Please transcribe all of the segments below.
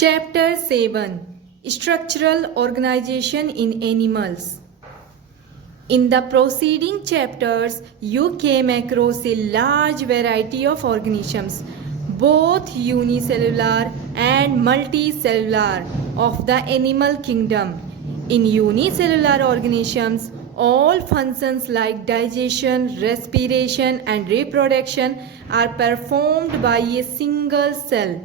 Chapter 7 Structural Organization in Animals. In the preceding chapters, you came across a large variety of organisms, both unicellular and multicellular, of the animal kingdom. In unicellular organisms, all functions like digestion, respiration, and reproduction are performed by a single cell.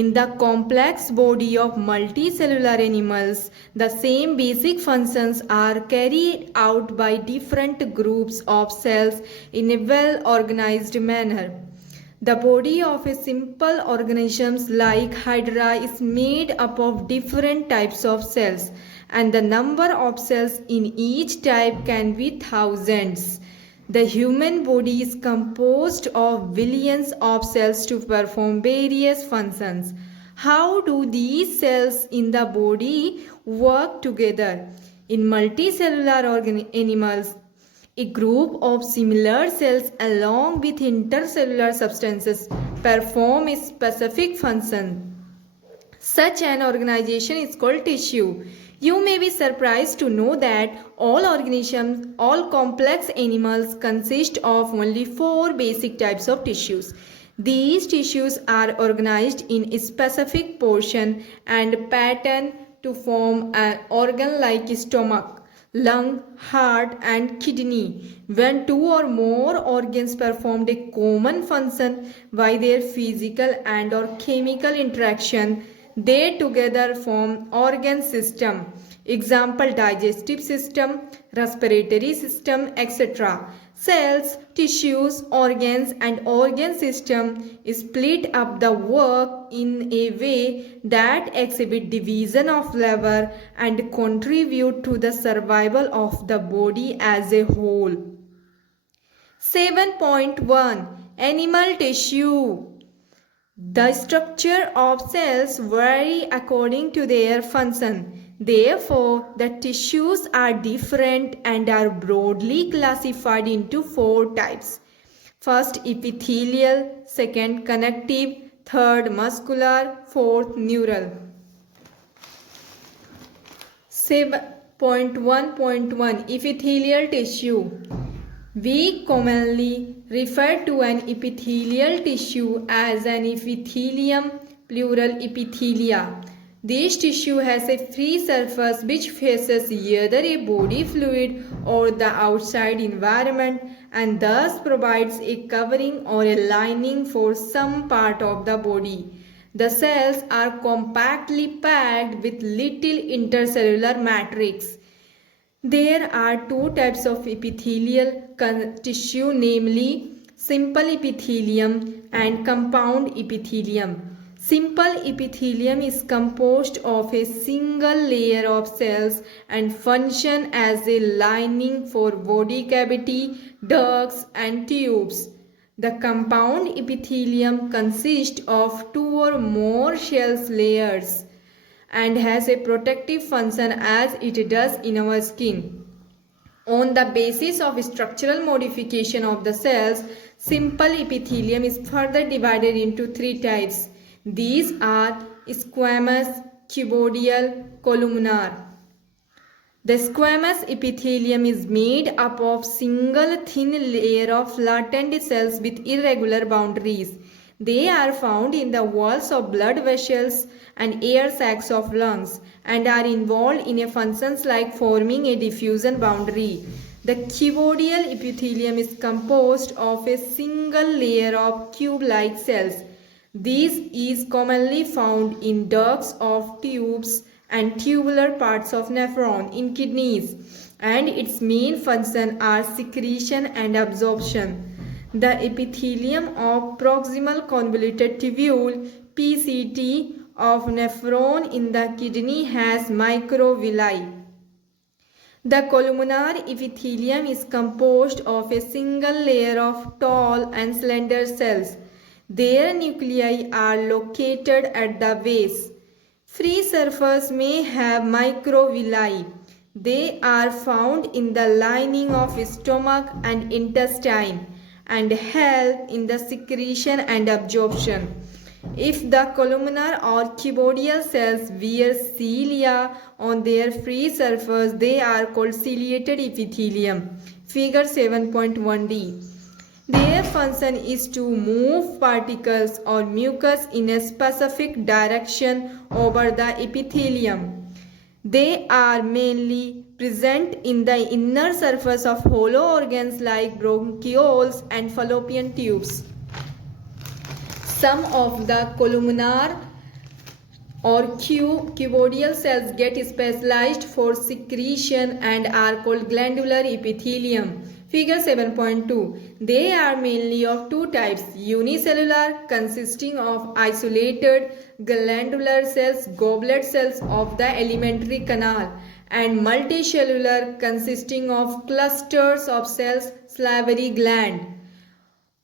In the complex body of multicellular animals, the same basic functions are carried out by different groups of cells in a well-organized manner. The body of a simple organisms like Hydra is made up of different types of cells, and the number of cells in each type can be thousands. The human body is composed of billions of cells to perform various functions. How do these cells in the body work together? In multicellular animals, a group of similar cells along with intercellular substances perform a specific function. Such an organization is called tissue. You may be surprised to know that all organisms, all complex animals consist of only 4 basic types of tissues. These tissues are organized in a specific portion and pattern to form an organ like stomach, lung, heart, and kidney. When 2 or more organs performed a common function by their physical and or chemical interaction, they together form organ system. Example: digestive system, respiratory system, etc. Cells, tissues, organs, and organ system split up the work in a way that exhibit division of labor and contribute to the survival of the body as a whole. 7.1 Animal tissue. The structure of cells vary according to their function. Therefore, the tissues are different and are broadly classified into 4 types. First, epithelial, second, connective, third, muscular, fourth, neural. 7.1.1 Epithelial tissue. We commonly refer to an epithelial tissue as an epithelium, plural epithelia. This tissue has a free surface which faces either a body fluid or the outside environment and thus provides a covering or a lining for some part of the body. The cells are compactly packed with little intercellular matrix. There are 2 types of epithelial tissue, namely simple epithelium and compound epithelium. Simple epithelium is composed of a single layer of cells and function as a lining for body cavity, ducts, and tubes. The compound epithelium consists of 2 or more shell layers and has a protective function as it does in our skin. On the basis of structural modification of the cells, simple epithelium is further divided into 3 types. These are squamous, cuboidal, columnar. The squamous epithelium is made up of single thin layer of latent cells with irregular boundaries. They are found in the walls of blood vessels and air sacs of lungs and are involved in a functions like forming a diffusion boundary. The cuboidal epithelium is composed of a single layer of cube-like cells. This is commonly found in ducts of tubes and tubular parts of nephron in kidneys, and its main function are secretion and absorption. The epithelium of proximal convoluted tubule (PCT) of nephron in the kidney has microvilli. The columnar epithelium is composed of a single layer of tall and slender cells. Their nuclei are located at the base. Free surface may have microvilli. They are found in the lining of stomach and intestine and help in the secretion and absorption. If the columnar or cuboidal cells wear cilia on their free surface, they are called ciliated epithelium. Figure 7.1d. Their function is to move particles or mucus in a specific direction over the epithelium. They are mainly present in the inner surface of hollow organs like bronchioles and fallopian tubes. Some of the columnar or cuboidal cells get specialized for secretion and are called glandular epithelium. Figure 7.2. They are mainly of two types: unicellular, consisting of isolated glandular cells, goblet cells of the alimentary canal, and multicellular, consisting of clusters of cells, salivary gland.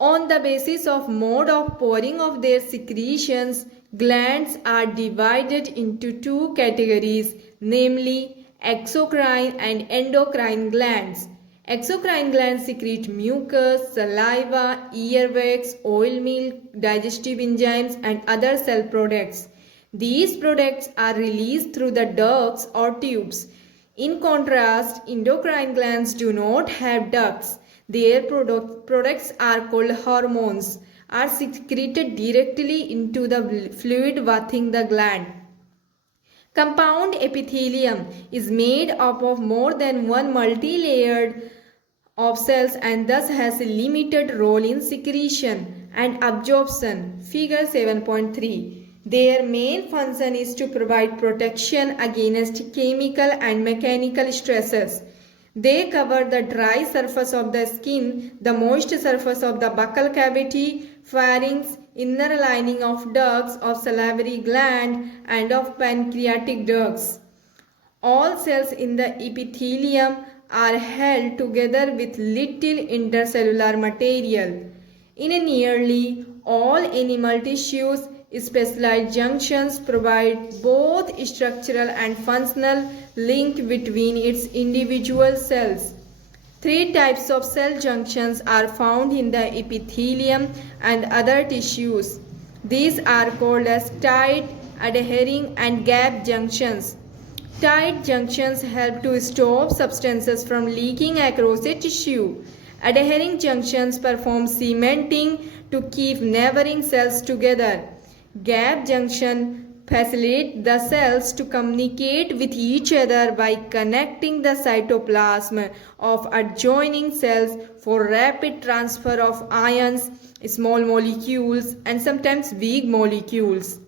On the basis of mode of pouring of their secretions, glands are divided into two categories, namely exocrine and endocrine glands. Exocrine glands secrete mucus, saliva, earwax, oil meal, digestive enzymes, and other cell products. These products are released through the ducts or tubes. In contrast, endocrine glands do not have ducts. Their products are called hormones, are secreted directly into the fluid within the gland. Compound epithelium is made up of more than one multi-layered of cells and thus has a limited role in secretion and absorption. Figure 7.3. Their main function is to provide protection against chemical and mechanical stresses. They cover the dry surface of the skin, the moist surface of the buccal cavity, pharynx, inner lining of ducts of salivary gland and of pancreatic ducts. All cells in the epithelium are held together with little intercellular material. In nearly all animal tissues, specialized junctions provide both structural and functional link between its individual cells. Three types of cell junctions are found in the epithelium and other tissues. These are called as tight, adhering, and gap junctions. Tight junctions help to stop substances from leaking across a tissue. Adhering junctions perform cementing to keep neighboring cells together. Gap junction facilitate the cells to communicate with each other by connecting the cytoplasm of adjoining cells for rapid transfer of ions, small molecules, and sometimes weak molecules.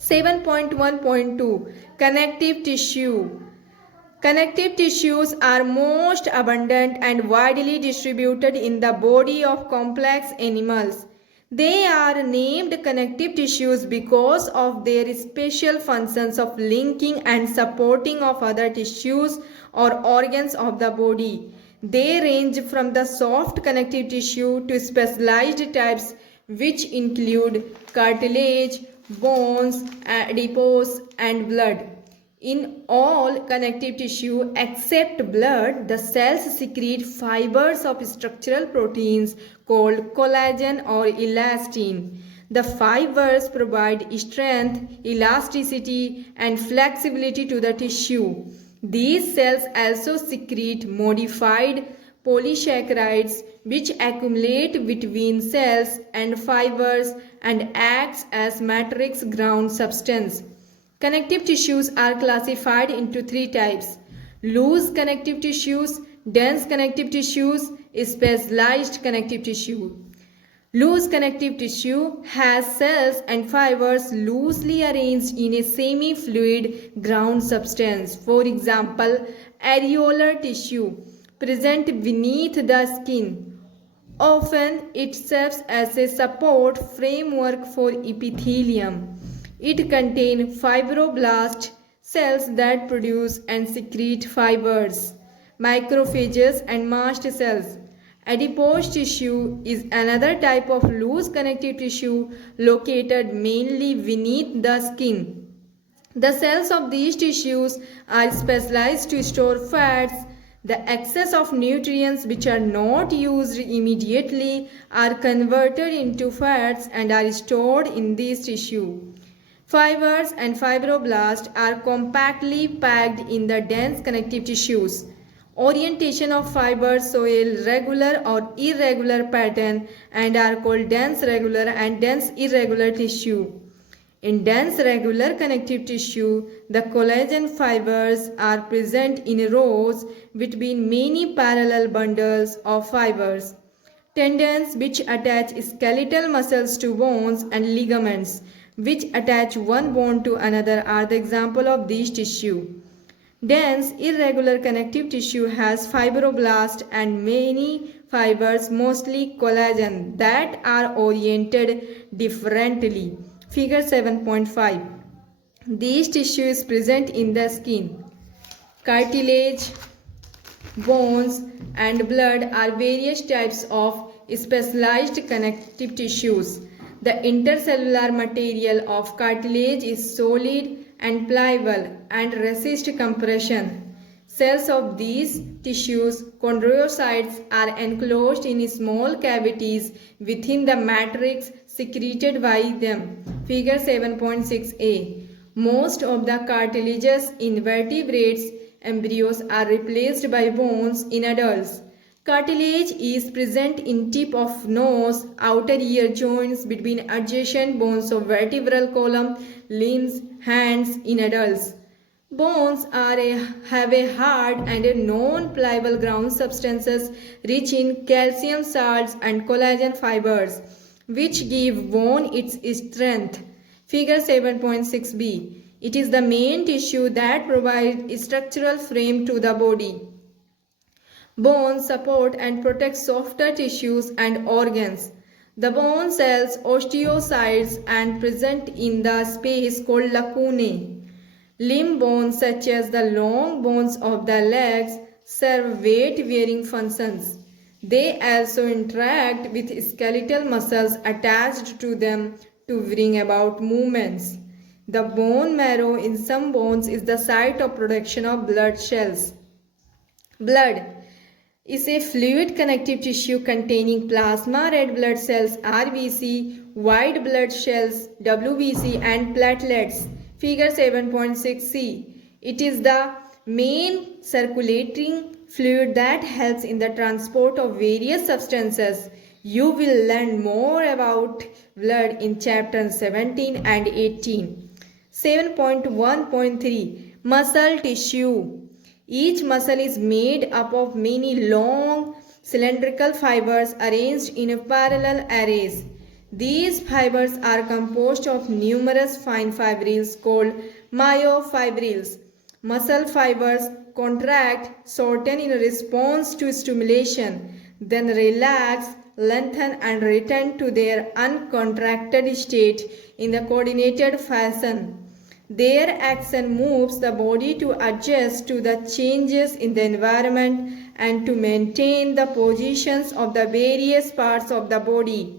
7.1.2 Connective tissue. Connective tissues are most abundant and widely distributed in the body of complex animals. They are named connective tissues because of their special functions of linking and supporting of other tissues or organs of the body. They range from the soft connective tissue to specialized types which include cartilage, bones, adipose, and blood. In all connective tissue except blood, the cells secrete fibers of structural proteins called collagen or elastin. The fibers provide strength, elasticity, and flexibility to the tissue. These cells also secrete modified polysaccharides which accumulate between cells and fibers and acts as matrix ground substance. Connective tissues are classified into three types: loose connective tissues, dense connective tissues, specialized connective tissue. Loose connective tissue has cells and fibers loosely arranged in a semi-fluid ground substance. For example, areolar tissue present beneath the skin. Often it serves as a support framework for epithelium. It contains fibroblast cells that produce and secrete fibers, macrophages, and mast cells. Adipose tissue is another type of loose connective tissue located mainly beneath the skin. The cells of these tissues are specialized to store fats, The excess of nutrients which are not used immediately are converted into fats and are stored in this tissue. Fibers and fibroblasts are compactly packed in the dense connective tissues. Orientation of fibers show a regular or irregular pattern and are called dense regular and dense irregular tissue. In dense regular connective tissue, the collagen fibers are present in rows between many parallel bundles of fibers. Tendons which attach skeletal muscles to bones and ligaments which attach one bone to another are the example of these tissue. Dense, irregular connective tissue has fibroblasts and many fibers, mostly collagen, that are oriented differently. Figure 7.5. These tissue is present in the skin. Cartilage, bones, and blood are various types of specialized connective tissues. The intercellular material of cartilage is solid and pliable and resist compression. Cells of these tissues, chondrocytes, are enclosed in small cavities within the matrix secreted by them. Figure 7.6a. Most of the cartilages in vertebrates embryos are replaced by bones in adults. Cartilage is present in tip of nose, outer ear joints between adjacent bones of vertebral column, limbs, hands in adults. Bones have a hard and a non-pliable ground substances rich in calcium salts and collagen fibers, which give bone its strength. Figure 7.6b. It is the main tissue that provides structural frame to the body. Bones support and protect softer tissues and organs. The bone cells osteocytes and present in the space called lacunae. Limb bones such as the long bones of the legs serve weight-bearing functions. They also interact with skeletal muscles attached to them to bring about movements. The bone marrow in some bones is the site of production of blood cells. Blood is a fluid connective tissue containing plasma red blood cells RBC, white blood cells WBC, and platelets. Figure 7.6c. It is the main circulating fluid that helps in the transport of various substances. You will learn more about blood in chapters 17 and 18. 7.1.3. Muscle tissue. Each muscle is made up of many long cylindrical fibers arranged in parallel arrays. These fibers are composed of numerous fine fibrils called myofibrils. Muscle fibers contract, shorten in response to stimulation, then relax, lengthen and return to their uncontracted state in the coordinated fashion. Their action moves the body to adjust to the changes in the environment and to maintain the positions of the various parts of the body.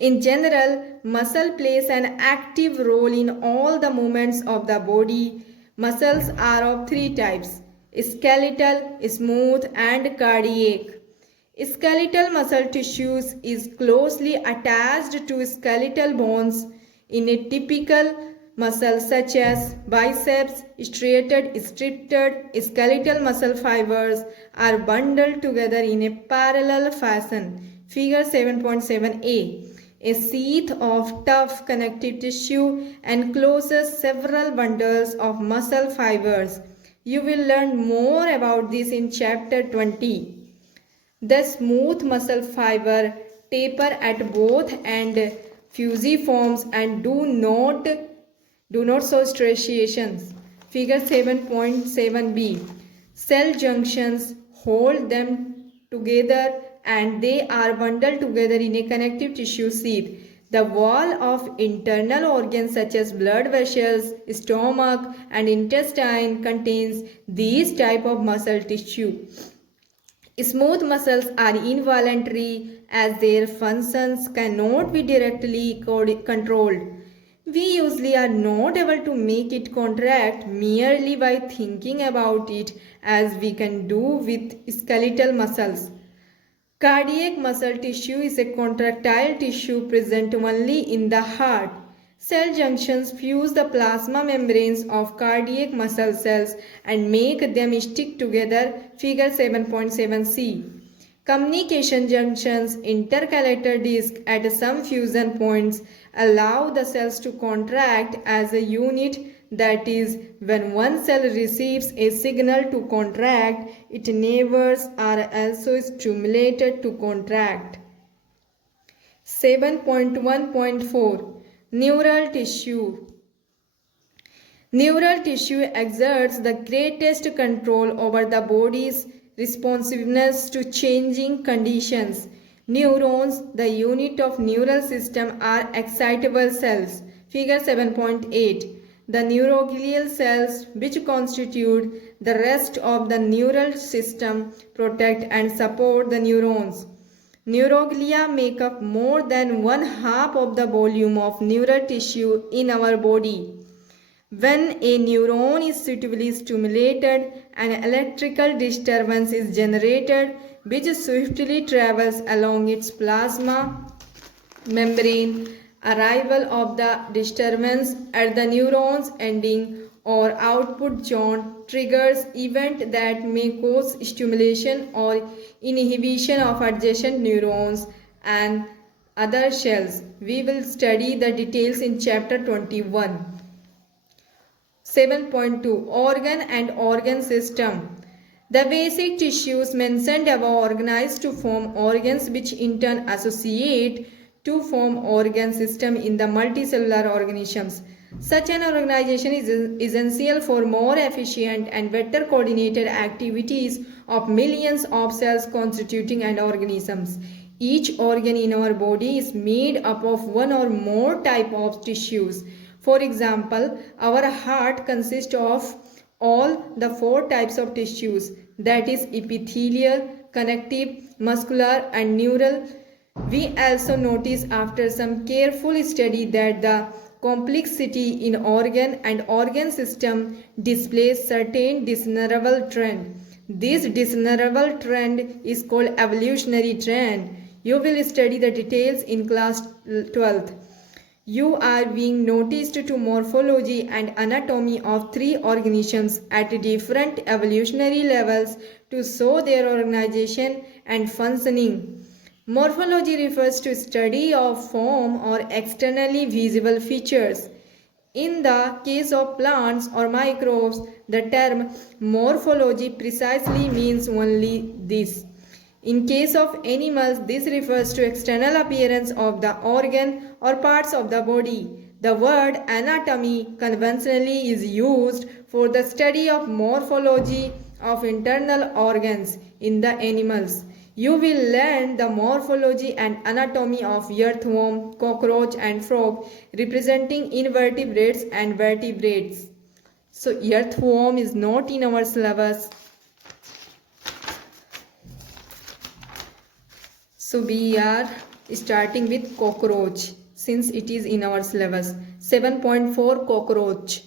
In general, muscle plays an active role in all the movements of the body. Muscles are of three types: skeletal, smooth, and cardiac. Skeletal muscle tissues is closely attached to skeletal bones. In a typical muscle such as biceps, striated skeletal muscle fibers are bundled together in a parallel fashion. Figure 7.7a. A sheath of tough connective tissue encloses several bundles of muscle fibers. You will learn more about this in chapter 20. The smooth muscle fiber taper at both ends, fusiforms, and do not show striations. Figure 7.7b. Cell junctions hold them together and they are bundled together in a connective tissue sheath. The wall of internal organs such as blood vessels, stomach, and intestine contains these type of muscle tissue. Smooth muscles are involuntary as their functions cannot be directly controlled. We usually are not able to make it contract merely by thinking about it as we can do with skeletal muscles. Cardiac muscle tissue is a contractile tissue present only in the heart. Cell junctions fuse the plasma membranes of cardiac muscle cells and make them stick together. Figure 7.7c. Communication junctions, intercalator disc at some fusion points allow the cells to contract as a unit. That is, when one cell receives a signal to contract, its neighbors are also stimulated to contract. 7.1.4 Neural tissue. Neural tissue exerts the greatest control over the body's responsiveness to changing conditions. Neurons, the unit of neural system, are excitable cells. Figure 7.8. The neuroglial cells, which constitute the rest of the neural system, protect and support the neurons. Neuroglia make up more than 1/2 of the volume of neural tissue in our body. When a neuron is suitably stimulated, an electrical disturbance is generated which swiftly travels along its plasma membrane. Arrival of the disturbance at the neuron's ending or output zone triggers event that may cause stimulation or inhibition of adjacent neurons and other cells. We will study the details in chapter 21. 7.2 Organ and organ system. The basic tissues mentioned above organize to form organs which in turn associate to form organ system in the multicellular organisms. Such an organization is essential for more efficient and better coordinated activities of millions of cells constituting an organisms. Each organ in our body is made up of one or more type of tissues. For example, our heart consists of all the 4 types of tissues, that is epithelial, connective, muscular and neural. We also notice after some careful study that the complexity in organ and organ system displays certain discernible trend. This discernible trend is called evolutionary trend. You will study the details in class 12th. You are being noticed to morphology and anatomy of 3 organisms at different evolutionary levels to show their organization and functioning. Morphology refers to study of form or externally visible features. In the case of plants or microbes, the term morphology precisely means only this. In case of animals, this refers to external appearance of the organ or parts of the body. The word anatomy conventionally is used for the study of morphology of internal organs in the animals. You will learn the morphology and anatomy of earthworm, cockroach and frog, representing invertebrates and vertebrates. So earthworm is not in our syllabus. So we are starting with cockroach since it is in our syllabus. 7.4 Cockroach.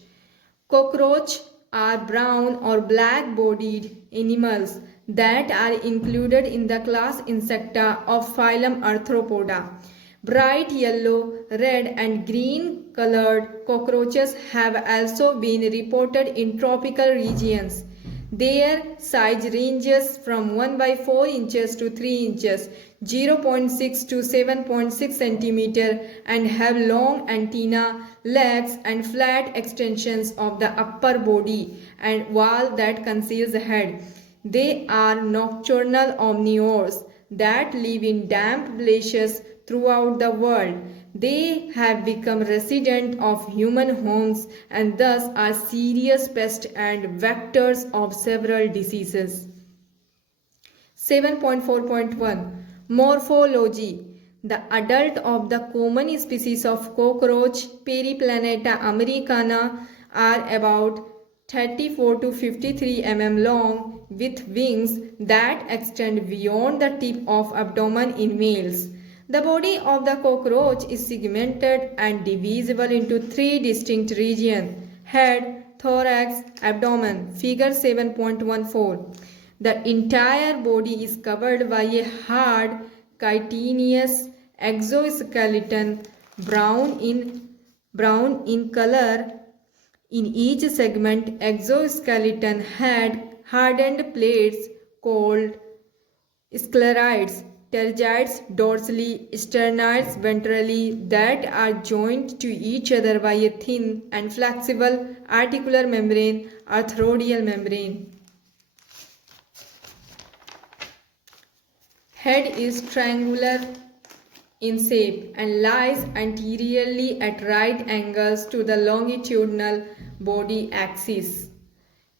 Cockroach are brown or black bodied animals that are included in the class Insecta of phylum Arthropoda. Bright yellow, red and green colored cockroaches have also been reported in tropical regions. Their size ranges from 1/4 inches to 3 inches, 0.6 to 7.6 centimeter, and have long antennae, legs and flat extensions of the upper body and wall that conceals the head. They are nocturnal omnivores that live in damp places throughout the world. They have become resident of human homes and thus are serious pests and vectors of several diseases. 7.4.1 Morphology. The adult of the common species of cockroach, Periplaneta americana, are about 34 to 53 mm long with wings that extend beyond the tip of abdomen in males. The body of the cockroach is segmented and divisible into three distinct regions: head, thorax, abdomen. Figure 7.14. The entire body is covered by a hard, chitinous exoskeleton, brown in color. In each segment, exoskeleton had hardened plates called sclerites, tergites dorsally, sternites ventrally, that are joined to each other by a thin and flexible articular membrane, arthrodial membrane. Head is triangular in shape and lies anteriorly at right angles to the longitudinal body axis.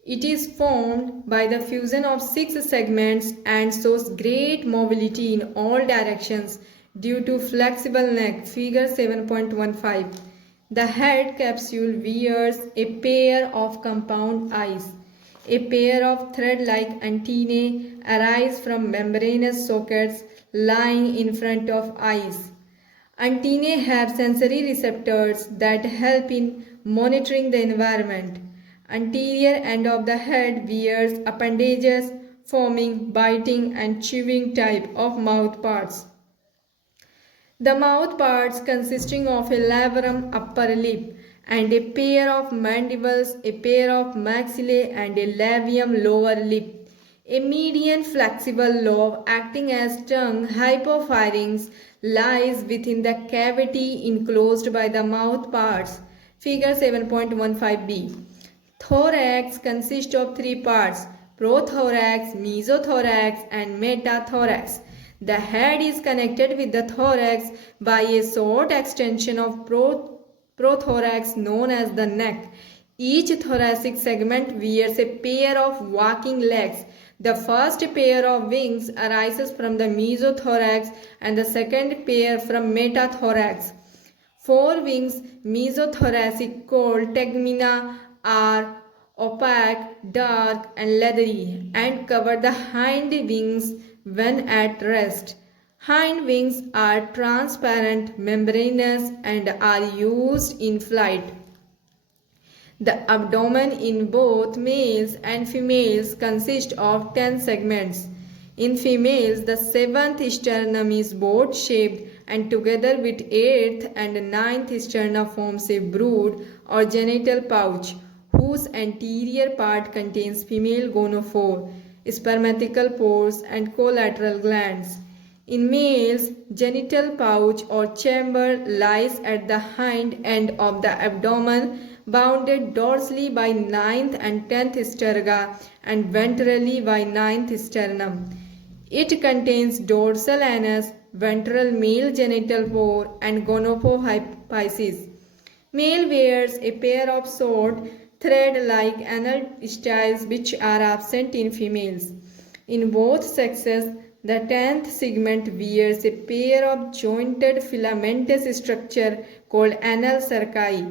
It is formed by the fusion of 6 segments and shows great mobility in all directions due to flexible neck. Figure 7.15. The head capsule wears a pair of compound eyes. A pair of thread-like antennae arise from membranous sockets lying in front of eyes. Antennae have sensory receptors that help in monitoring the environment. Anterior end of the head wears appendages forming biting and chewing type of mouth parts. The mouth parts consisting of a labrum upper lip and a pair of mandibles, a pair of maxillae and a labium lower lip. A median flexible lobe acting as tongue, hypopharynx, lies within the cavity enclosed by the mouth parts. Figure 7.15b. Thorax consists of 3 parts: prothorax, mesothorax and metathorax. The head is connected with the thorax by a short extension of prothorax known as the neck. Each thoracic segment wears a pair of walking legs. The first pair of wings arises from the mesothorax and the second pair from metathorax. 4 wings, mesothoracic, called tegmina, are opaque, dark and leathery and cover the hind wings when at rest. Hind wings are transparent, membranous and are used in flight. The abdomen in both males and females consists of 10 segments. In females, the 7th sternum is boat-shaped and together with 8th and 9th sternum forms a brood or genital pouch whose anterior part contains female gonophore, spermatical pores and collateral glands. In males, genital pouch or chamber lies at the hind end of the abdomen, bounded dorsally by 9th and 10th sterga and ventrally by 9th sternum. It contains dorsal anus, ventral male genital pore and gonophohyphysis. Male wears a pair of short thread-like anal styles which are absent in females. In both sexes, the 10th segment wears a pair of jointed filamentous structure called anal cerci.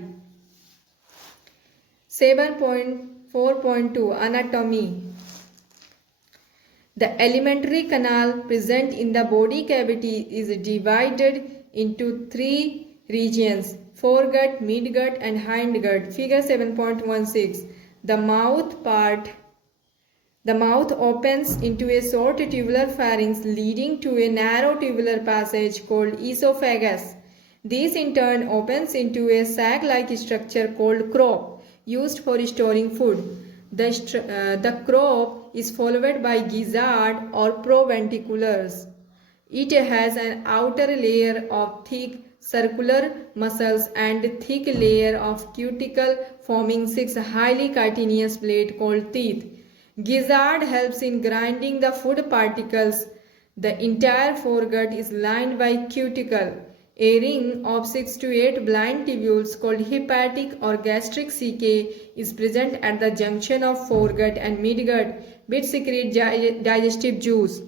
7.4.2 Anatomy. The alimentary canal present in the body cavity is divided into 3 regions: foregut, midgut and hindgut. Figure 7.16. The mouth opens into a short tubular pharynx leading to a narrow tubular passage called esophagus. This in turn opens into a sac-like structure called crop, used for storing food. The crop is followed by gizzard or proventriculars. It has an outer layer of thick circular muscles and thick layer of cuticle forming 6 highly chitinous plates called teeth. Gizzard helps in grinding the food particles. The entire foregut is lined by cuticle. A ring of 6 to 8 blind tubules called hepatic or gastric caecae is present at the junction of foregut and midgut, which secrete digestive juice.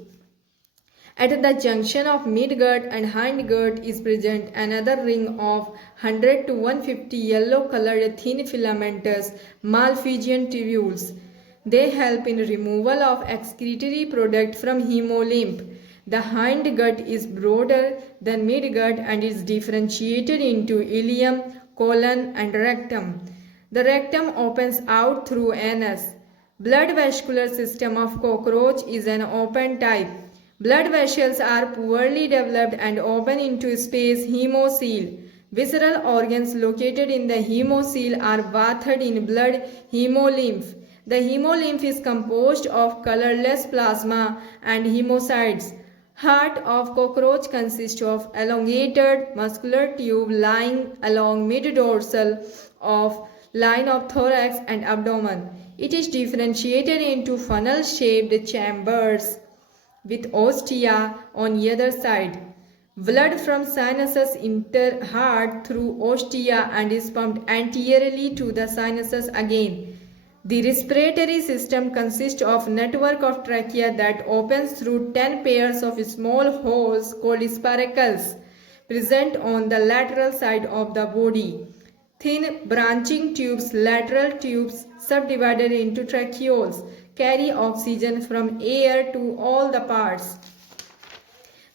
At the junction of midgut and hindgut is present another ring of 100 to 150 yellow-colored thin filamentous Malpighian tubules. They help in removal of excretory product from hemolymph. The hindgut is broader than midgut and is differentiated into ileum, colon, and rectum. The rectum opens out through anus. Blood vascular system of cockroach is an open type. Blood vessels are poorly developed and open into space hemocoel. Visceral organs located in the hemocoel are bathed in blood hemolymph. The hemolymph is composed of colorless plasma and hemocytes. Heart of cockroach consists of elongated muscular tube lying along mid-dorsal of line of thorax and abdomen. It is differentiated into funnel-shaped chambers with ostia on either side. Blood from sinuses enters heart through ostia and is pumped anteriorly to the sinuses again. The respiratory system consists of a network of trachea that opens through 10 pairs of small holes called spiracles present on the lateral side of the body. Thin branching tubes, lateral tubes subdivided into tracheoles, carry oxygen from air to all the parts.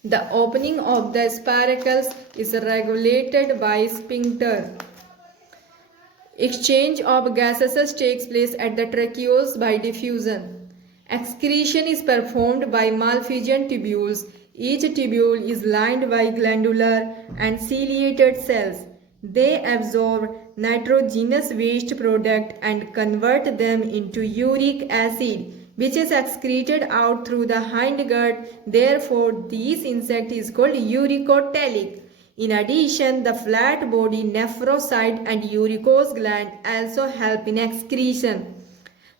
The opening of the spiracles is regulated by sphincter. Exchange of gases takes place at the tracheoles by diffusion. Excretion is performed by Malpighian tubules. Each tubule is lined by glandular and ciliated cells. They absorb nitrogenous waste product and convert them into uric acid, which is excreted out through the hindgut. Therefore, this insect is called uricotelic. In addition, the flat body nephrocyte and uricose gland also help in excretion.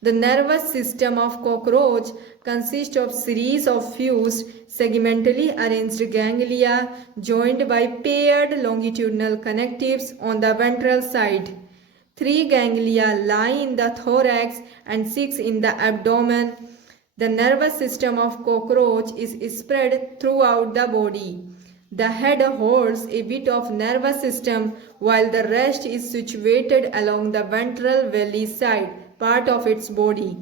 The nervous system of cockroach consists of series of fused, segmentally arranged ganglia joined by paired longitudinal connectives on the ventral side. 3 ganglia lie in the thorax and 6 in the abdomen. The nervous system of cockroach is spread throughout the body. The head holds a bit of nervous system while the rest is situated along the ventral belly side, part of its body.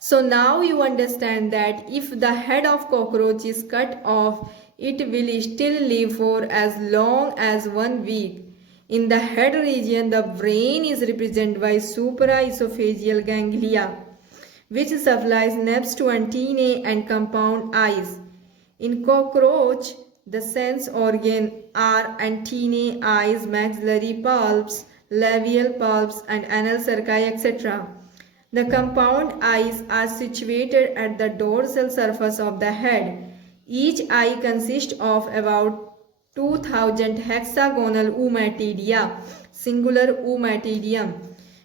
So now you understand that if the head of cockroach is cut off, it will still live for as long as 1 week. In the head region, the brain is represented by supraesophageal ganglia, which supplies nerves to antennae and compound eyes. In cockroach, the sense organ are antennae, eyes, maxillary pulps, labial pulps, and anal cerci, etc. The compound eyes are situated at the dorsal surface of the head. Each eye consists of about 2000 hexagonal oomatidia, singular oomatidium.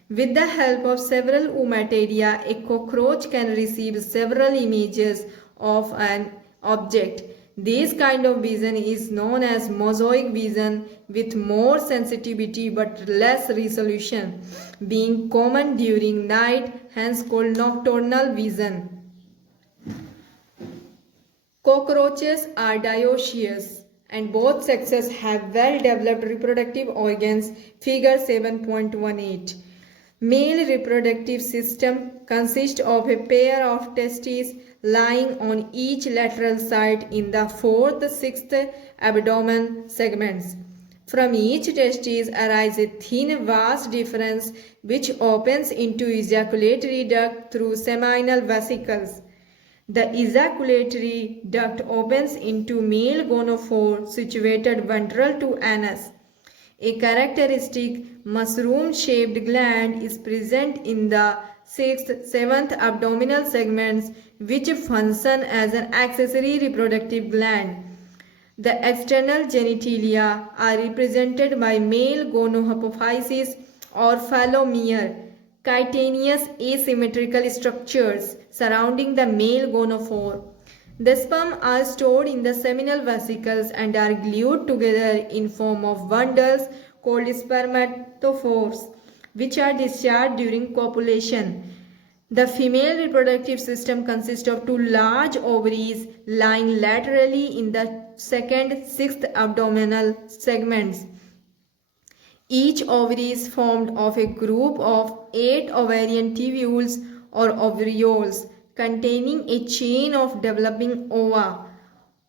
With the help of several oomatidia, a cockroach can receive several images of an object. This kind of vision is known as mosaic vision, with more sensitivity but less resolution, being common during night, hence called nocturnal vision. Cockroaches are dioecious and both sexes have well-developed reproductive organs, figure 7.18. Male reproductive system consists of a pair of testes lying on each lateral side in the 4th, 6th abdomen segments. From each testis arises a thin vas deferens which opens into ejaculatory duct through seminal vesicles. The ejaculatory duct opens into male gonophore situated ventral to anus. A characteristic mushroom-shaped gland is present in the 6th, 7th abdominal segments which function as an accessory reproductive gland. The external genitalia are represented by male gonohypophysis or phallomere, chitinous asymmetrical structures surrounding the male gonophore. The sperm are stored in the seminal vesicles and are glued together in form of bundles called spermatophores, which are discharged during copulation. The female reproductive system consists of 2 large ovaries lying laterally in the 2nd, 6th abdominal segments. Each ovary is formed of a group of 8 ovarian tubules or ovules containing a chain of developing ova.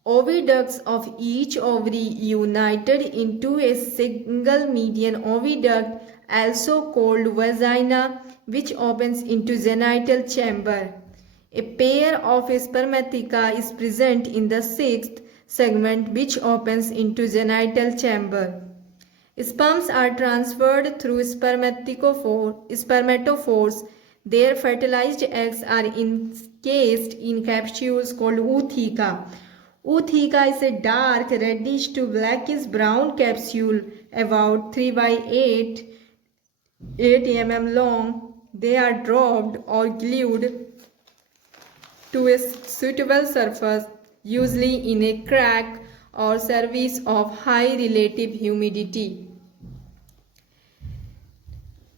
Oviducts of each ovary united into a single median oviduct, also called vagina, which opens into genital chamber. A pair of spermatheca is present in the sixth segment, which opens into genital chamber. Sperms are transferred through spermatophores. Their fertilized eggs are encased in capsules called ootheca. Ootheca is a dark reddish to blackish brown capsule about 3 by 8 mm long. They are dropped or glued to a suitable surface, usually in a crack or surface of high relative humidity.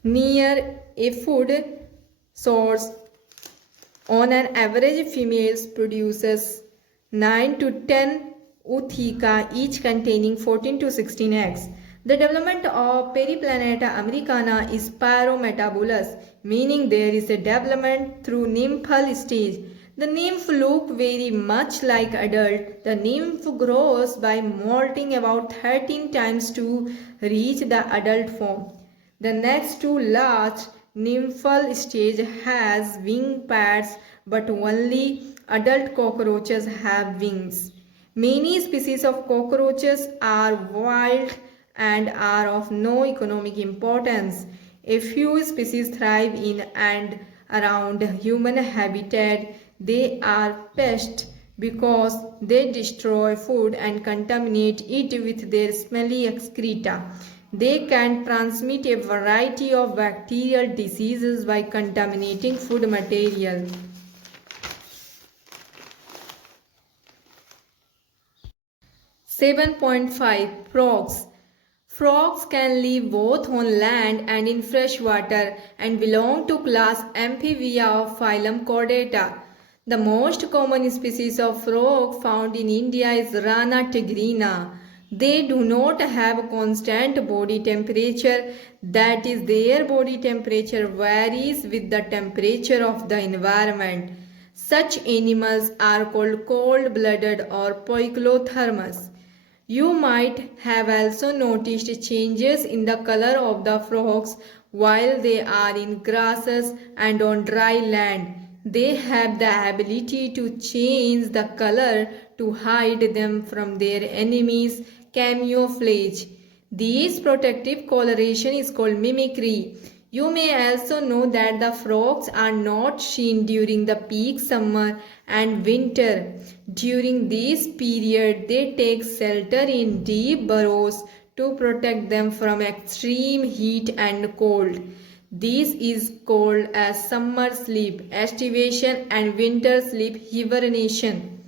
Near a food source, on an average, females produces 9 to 10 ootheca, each containing 14 to 16 eggs. The development of Periplaneta americana is pyrometabolous, meaning there is a development through nymphal stage. The nymph look very much like adult. The nymph grows by molting about 13 times to reach the adult form. The next to large nymphal stage has wing pads, but only adult cockroaches have wings. Many species of cockroaches are wild and are of no economic importance. A few species thrive in and around human habitat. They are pests because they destroy food and contaminate it with their smelly excreta. They can transmit a variety of bacterial diseases by contaminating food material. (7.5) Frogs. Frogs can live both on land and in fresh water and belong to class Amphibia of phylum Chordata. The most common species of frog found in India is Rana tigrina. They do not have constant body temperature, that is, their body temperature varies with the temperature of the environment. Such animals are called cold-blooded or poikilothermous. You might have also noticed changes in the color of the frogs while they are in grasses and on dry land. They have the ability to change the color to hide them from their enemies, camouflage. This protective coloration is called mimicry. You may also know that the frogs are not seen during the peak summer and winter. During this period, they take shelter in deep burrows to protect them from extreme heat and cold. This is called as summer sleep, estivation, and winter sleep, hibernation.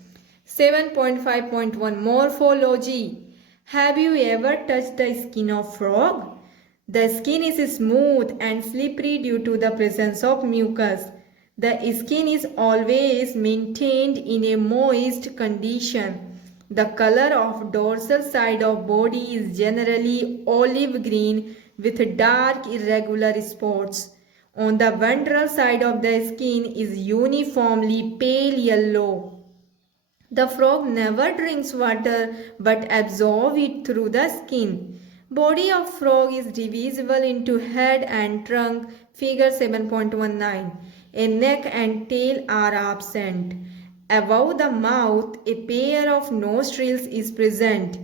7.5.1 Morphology. Have you ever touched the skin of frog? The skin is smooth and slippery due to the presence of mucus. The skin is always maintained in a moist condition. The color of dorsal side of body is generally olive green with dark irregular spots. On the ventral side of the skin is uniformly pale yellow. The frog never drinks water but absorbs it through the skin. Body of frog is divisible into head and trunk, figure 7.19. A neck and tail are absent. Above the mouth, a pair of nostrils is present.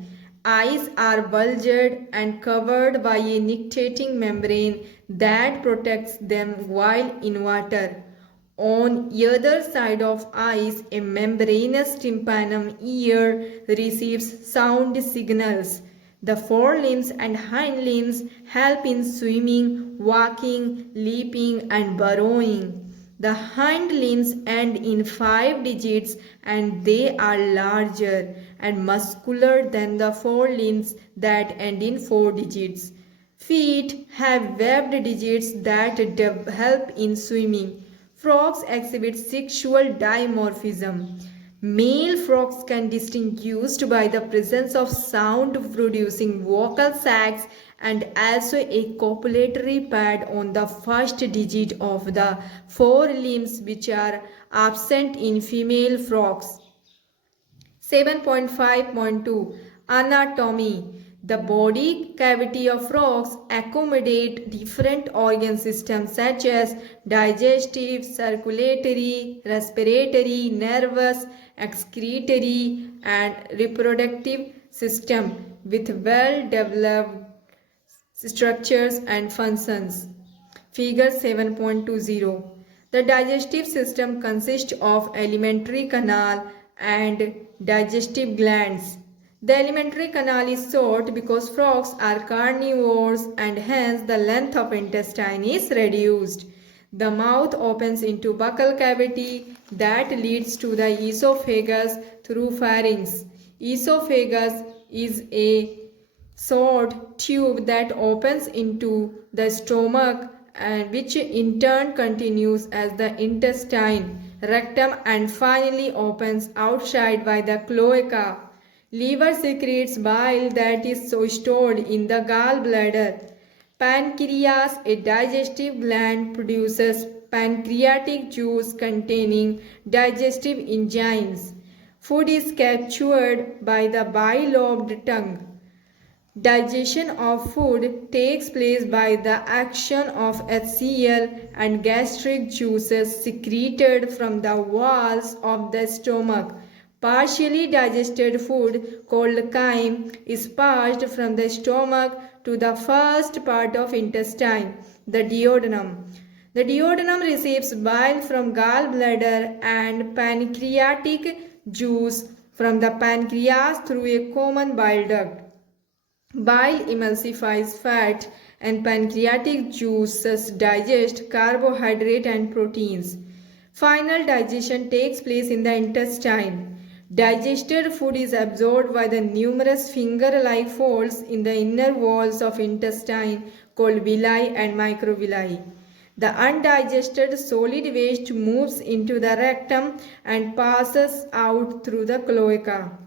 Eyes are bulged and covered by a nictitating membrane that protects them while in water. On either side of eyes, a membranous tympanum ear receives sound signals. The forelimbs and hind limbs help in swimming, walking, leaping, and burrowing. The hind limbs end in 5 digits and they are larger and muscular than the forelimbs that end in 4 digits. Feet have webbed digits that help in swimming. Frogs exhibit sexual dimorphism. Male frogs can be distinguished by the presence of sound-producing vocal sacs and also a copulatory pad on the first digit of the forelimbs, which are absent in female frogs. 7.5.2 Anatomy. The body cavity of frogs accommodate different organ systems such as digestive, circulatory, respiratory, nervous, excretory, and reproductive system with well-developed structures and functions. Figure 7.20. The digestive system consists of alimentary canal and digestive glands. The alimentary canal is short because frogs are carnivores and hence the length of intestine is reduced. The mouth opens into buccal cavity that leads to the esophagus through pharynx. Esophagus is a short tube that opens into the stomach and which in turn continues as the intestine, rectum and finally opens outside by the cloaca. Liver secretes bile that is stored in the gallbladder. Pancreas, a digestive gland, produces pancreatic juice containing digestive enzymes. Food is captured by the bilobed tongue. Digestion of food takes place by the action of HCl and gastric juices secreted from the walls of the stomach. Partially digested food, called chyme, is passed from the stomach to the first part of intestine, the duodenum. The duodenum receives bile from gallbladder and pancreatic juice from the pancreas through a common bile duct. Bile emulsifies fat and pancreatic juices digest carbohydrate and proteins. Final digestion takes place in the intestine. Digested food is absorbed by the numerous finger-like folds in the inner walls of intestine called villi and microvilli. The undigested solid waste moves into the rectum and passes out through the cloaca.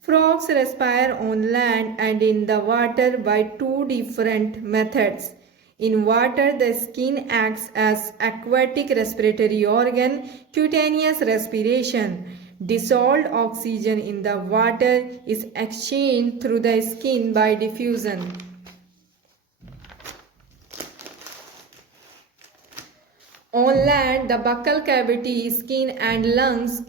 Frogs respire on land and in the water by two different methods. In water, the skin acts as aquatic respiratory organ, cutaneous respiration. Dissolved oxygen in the water is exchanged through the skin by diffusion. On land, the buccal cavity, skin and lungs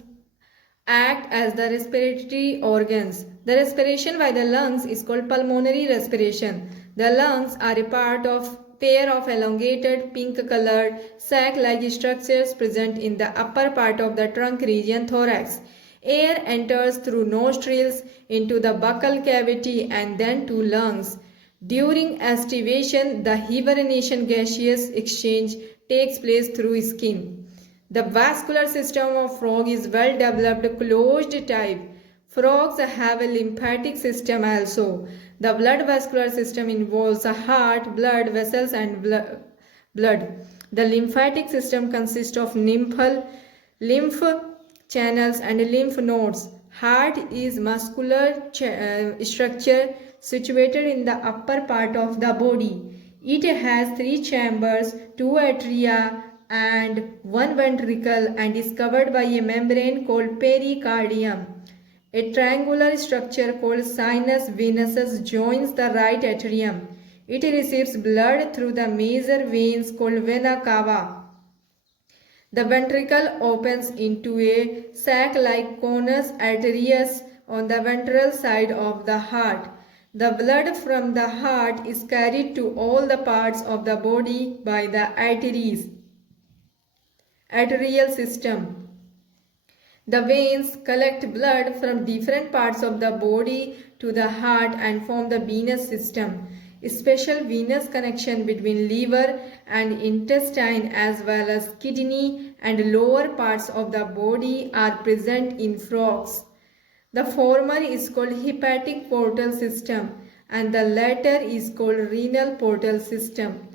act as the respiratory organs. The respiration by the lungs is called pulmonary respiration. The lungs are a pair of elongated pink-colored sac-like structures present in the upper part of the trunk region, thorax. Air enters through nostrils into the buccal cavity and then to lungs. During aestivation, the hibernation gaseous exchange takes place through skin. The vascular system of frog is well developed closed type. Frogs have a lymphatic system also. The blood vascular system involves the heart, blood vessels and blood. The lymphatic system consists of lymph channels and lymph nodes. Heart is muscular structure situated in the upper part of the body. It has 3 chambers, 2 atria and 1 ventricle and is covered by a membrane called pericardium. A triangular structure called sinus venosus joins the right atrium. It receives blood through the major veins called vena cava. The ventricle opens into a sac-like conus arterius on the ventral side of the heart. The blood from the heart is carried to all the parts of the body by the arterial system. The veins collect blood from different parts of the body to the heart and form the venous system. A special venous connection between liver and intestine as well as kidney and lower parts of the body are present in frogs. The former is called hepatic portal system and the latter is called renal portal system.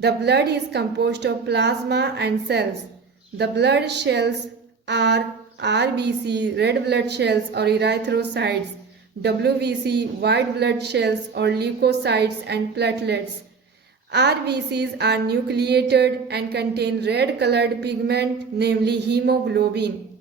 The blood is composed of plasma and cells. The blood cells are RBC, red blood cells or erythrocytes, WBC, white blood cells or leukocytes and platelets. RBCs are nucleated and contain red colored pigment, namely hemoglobin.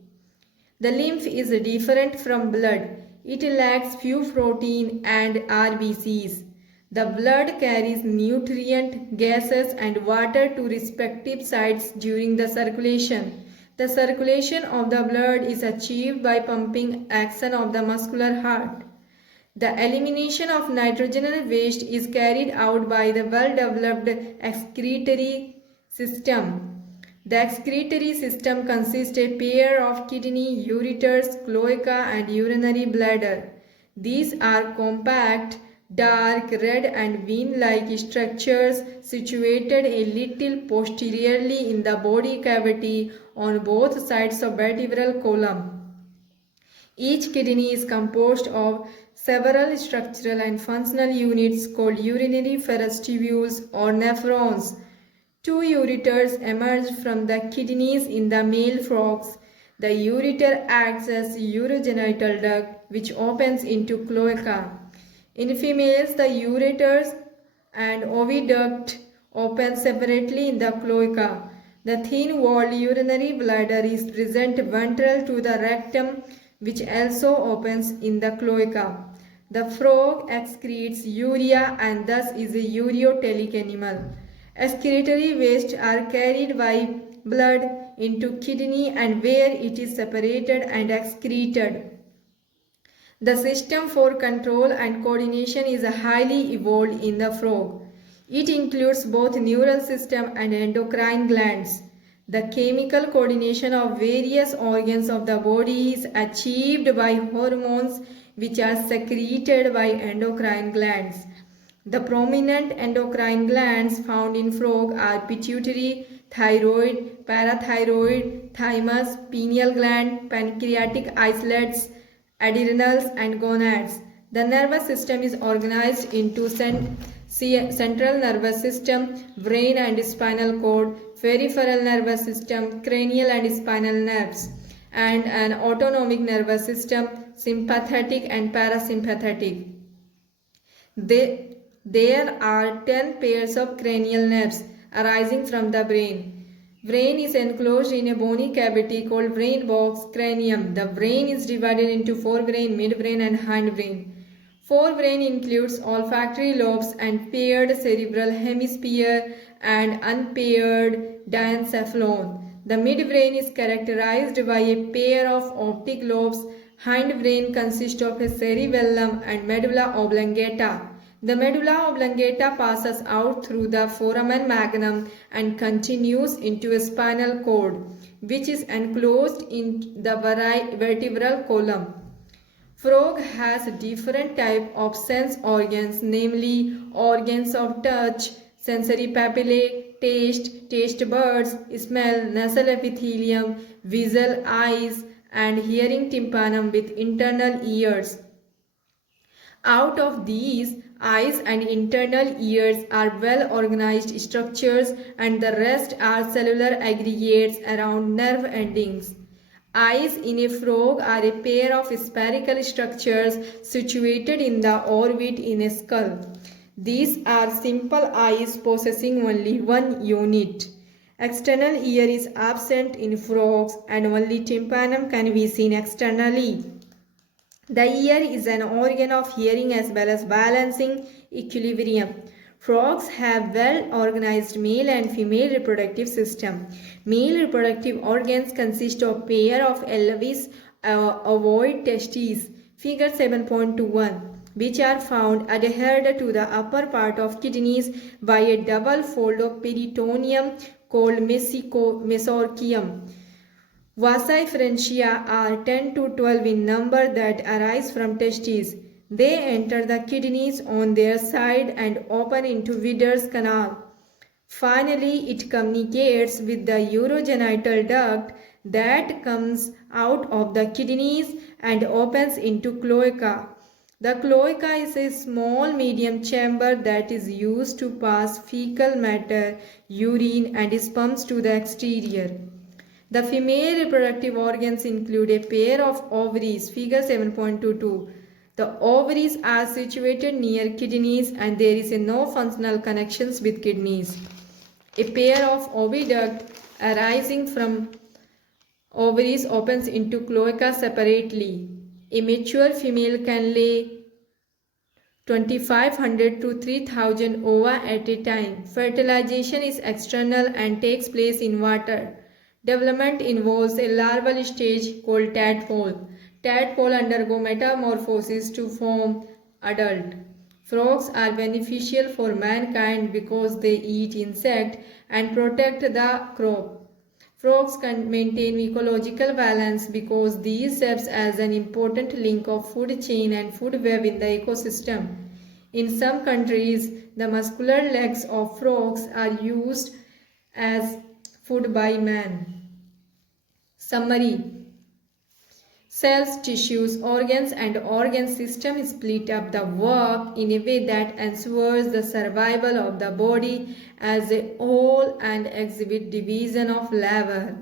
The lymph is different from blood. It lacks few protein and RBCs. The blood carries nutrient, gases and water to respective sites during the circulation. The circulation of the blood is achieved by pumping action of the muscular heart. The elimination of nitrogen waste is carried out by the well-developed excretory system. The excretory system consists of a pair of kidney, ureters, cloaca and urinary bladder. These are compact, dark red and vein-like structures situated a little posteriorly in the body cavity on both sides of vertebral column. Each kidney is composed of several structural and functional units called urinary tubules or nephrons. Two ureters emerge from the kidneys in the male frogs. The ureter acts as urogenital duct which opens into cloaca. In females, the ureters and oviduct open separately in the cloaca. The thin-walled urinary bladder is present ventral to the rectum which also opens in the cloaca. The frog excretes urea and thus is a ureotelic animal. Excretory waste are carried by blood into kidney and where it is separated and excreted. The system for control and coordination is highly evolved in the frog. It includes both neural system and endocrine glands. The chemical coordination of various organs of the body is achieved by hormones which are secreted by endocrine glands. The prominent endocrine glands found in frog are pituitary, thyroid, parathyroid, thymus, pineal gland, pancreatic islets, adrenals and gonads. The nervous system is organized into central nervous system, brain and spinal cord, peripheral nervous system, cranial and spinal nerves, and an autonomic nervous system, sympathetic and parasympathetic. There are 10 pairs of cranial nerves arising from the brain. Brain is enclosed in a bony cavity called brain box cranium. The brain is divided into forebrain, midbrain and hindbrain. Forebrain includes olfactory lobes and paired cerebral hemisphere and unpaired diencephalon. The midbrain is characterized by a pair of optic lobes. Hindbrain consists of a cerebellum and medulla oblongata. The medulla oblongata passes out through the foramen magnum and continues into a spinal cord, which is enclosed in the vertebral column. Frog has different types of sense organs, namely organs of touch, sensory papillae, taste buds, smell, nasal epithelium, visual eyes, and hearing tympanum with internal ears. Out of these, eyes and internal ears are well organized structures and the rest are cellular aggregates around nerve endings. Eyes in a frog are a pair of spherical structures situated in the orbit in a skull. These are simple eyes possessing only one unit. External ear is absent in frogs and only tympanum can be seen externally. The ear is an organ of hearing as well as balancing equilibrium. Frogs have well-organized male and female reproductive system. Male reproductive organs consist of pair of Elvis ovoid testes, figure 7.21, which are found adhered to the upper part of kidneys by a double fold of peritoneum called mesorchium. Vasa efferentia are 10 to 12 in number that arise from testes. They enter the kidneys on their side and open into Widder's canal. Finally, it communicates with the urogenital duct that comes out of the kidneys and opens into cloaca. The cloaca is a small medium chamber that is used to pass fecal matter, urine and sperms to the exterior. The female reproductive organs include a pair of ovaries, figure 7.22. The ovaries are situated near kidneys and there is no functional connections with kidneys. A pair of oviduct arising from Ovaries opens into cloaca separately. A mature female can lay 2500 to 3000 ova at a time. Fertilization is external and takes place in water. Development involves a larval stage called tadpole. Tadpole undergo metamorphosis to form adult. Frogs are beneficial for mankind because they eat insects and protect the crop. Frogs can maintain ecological balance because these serves as an important link of food chain and food web in the ecosystem. In some countries, the muscular legs of frogs are used as food by man. Summary: cells, tissues, organs and organ system split up the work in a way that ensures the survival of the body as a whole and exhibit division of labor.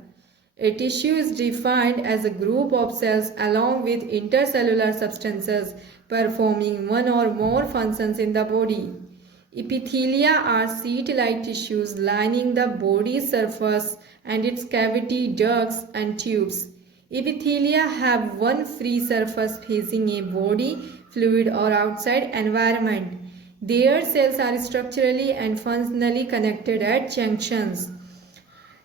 A tissue is defined as a group of cells along with intercellular substances performing one or more functions in the body. Epithelia are sheet-like tissues lining the body surface and its cavity, ducts and tubes. Epithelia have one free surface facing a body, fluid or outside environment. Their cells are structurally and functionally connected at junctions.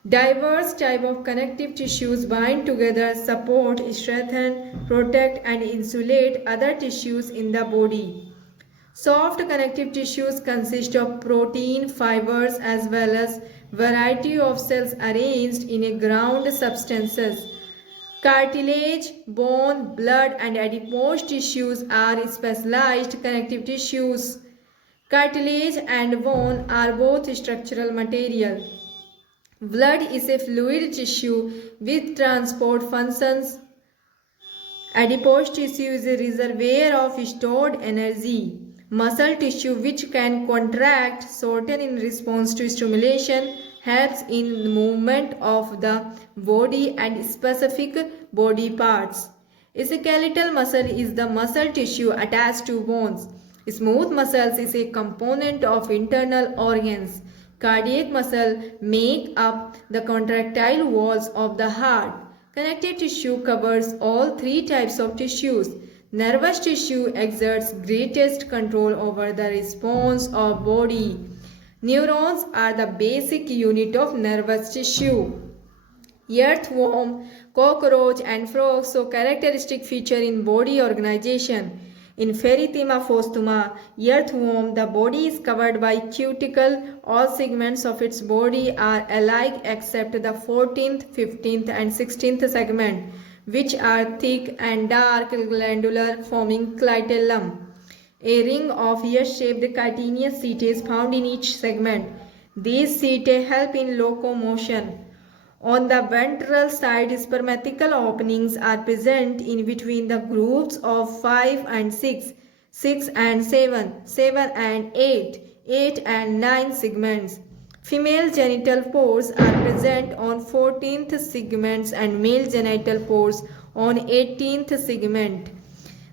Diverse types of connective tissues bind together, support, strengthen, protect and insulate other tissues in the body. Soft connective tissues consist of protein, fibers as well as variety of cells arranged in a ground substances. Cartilage, bone, blood and adipose tissues are specialized connective tissues. Cartilage and bone are both structural material. Blood is a fluid tissue with transport functions. Adipose tissue is a reservoir of stored energy. Muscle tissue, which can contract, shorten in response to stimulation, helps in the movement of the body and specific body parts. Skeletal muscle is the muscle tissue attached to bones. Smooth muscles is a component of internal organs. Cardiac muscle make up the contractile walls of the heart. Connective tissue covers all three types of tissues. Nervous tissue exerts greatest control over the response of body. Neurons are the basic unit of nervous tissue. Earthworm, cockroach and frog show characteristic feature in body organization. In Ferithema fostuma, earthworm, the body is covered by cuticle. All segments of its body are alike except the 14th, 15th and 16th segment, which are thick and dark glandular, forming clitellum. A ring of ear-shaped chitinous setae is found in each segment. These setae help in locomotion. On the ventral side, spermatical openings are present in between the groups of 5 and 6, 6 and 7, 7 and 8, 8 and 9 segments. Female genital pores are present on 14th segments and male genital pores on 18th segment.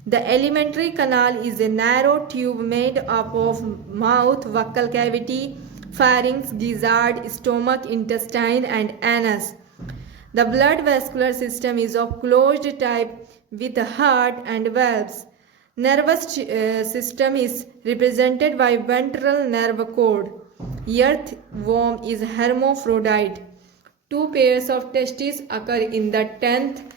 The alimentary canal is a narrow tube made up of mouth, buccal cavity, pharynx, gizzard, stomach, intestine and anus. The blood vascular system is of closed type with heart and valves. Nervous system is represented by ventral nerve cord. Earthworm is hermaphrodite. Two pairs of testes occur in the 10th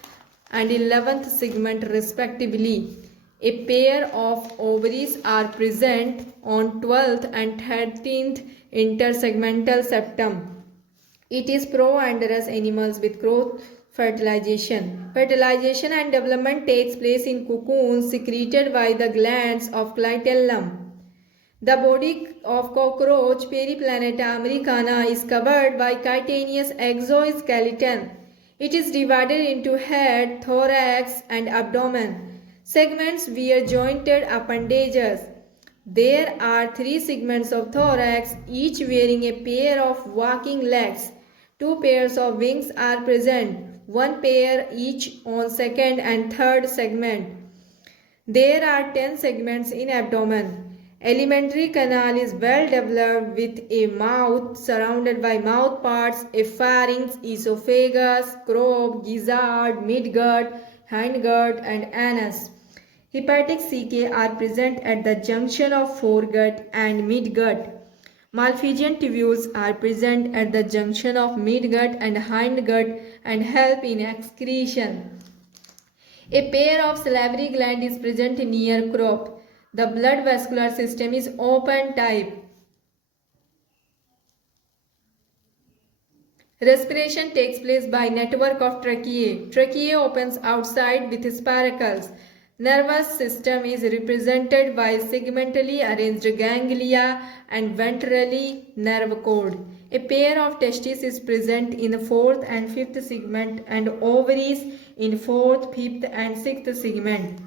and 11th segment respectively. A pair of ovaries are present on 12th and 13th intersegmental septum. It is proanderous animals with growth fertilization. Fertilization and development takes place in cocoons secreted by the glands of clitellum. The body of cockroach Periplaneta americana is covered by chitinous exoskeleton. It is divided into head, thorax and abdomen. Segments bear jointed appendages. There are 3 segments of thorax, each wearing a pair of walking legs. 2 pairs of wings are present, 1 pair each on second and third segment. There are 10 segments in abdomen. Alimentary canal is well developed with a mouth surrounded by mouth parts, a pharynx, esophagus, croop, gizzard, midgut, hindgut, and anus. Hepatic caecae are present at the junction of foregut and midgut. Malphizian tubules are present at the junction of midgut and hindgut and help in excretion. A pair of salivary gland is present near croop. The blood vascular system is open type. Respiration takes place by network of tracheae. Tracheae opens outside with spiracles. Nervous system is represented by segmentally arranged ganglia and ventrally nerve cord. A pair of testes is present in the fourth and fifth segment and ovaries in fourth, fifth and sixth segment.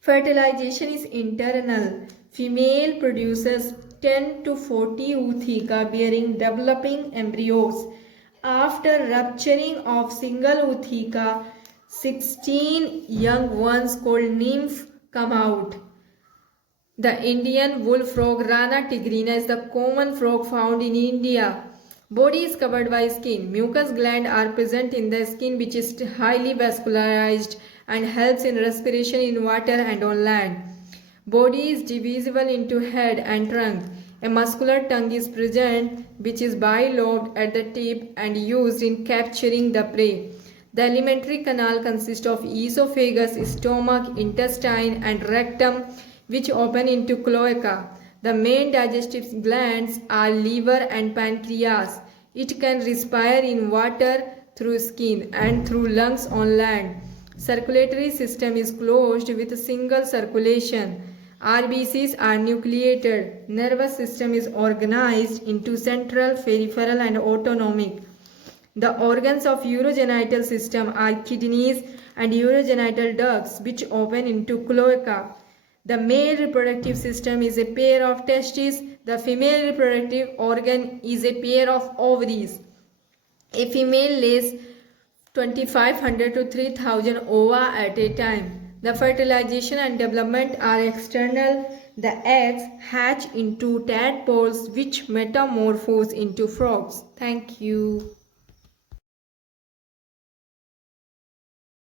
Fertilization is internal. Female produces 10 to 40 ootheca bearing developing embryos. After rupturing of single ootheca, 16 young ones called nymph come out. The Indian wool frog Rana tigrina is the common frog found in India. Body is covered by skin. Mucous glands are present in the skin which is highly vascularized and helps in respiration in water and on land. Body is divisible into head and trunk. A muscular tongue is present which is bilobed at the tip and used in capturing the prey. The alimentary canal consists of esophagus, stomach, intestine and rectum which open into cloaca. The main digestive glands are liver and pancreas. It can respire in water through skin and through lungs on land. Circulatory system is closed with single circulation. RBCs are nucleated. Nervous system is organized into central, peripheral and autonomic. The organs of urogenital system are kidneys and urogenital ducts which open into cloaca. The male reproductive system is a pair of testes. The female reproductive organ is a pair of ovaries. A female lays 2500 to 3000 ova at a time. The fertilization and development are external. The eggs hatch into tadpoles which metamorphose into frogs. Thank you.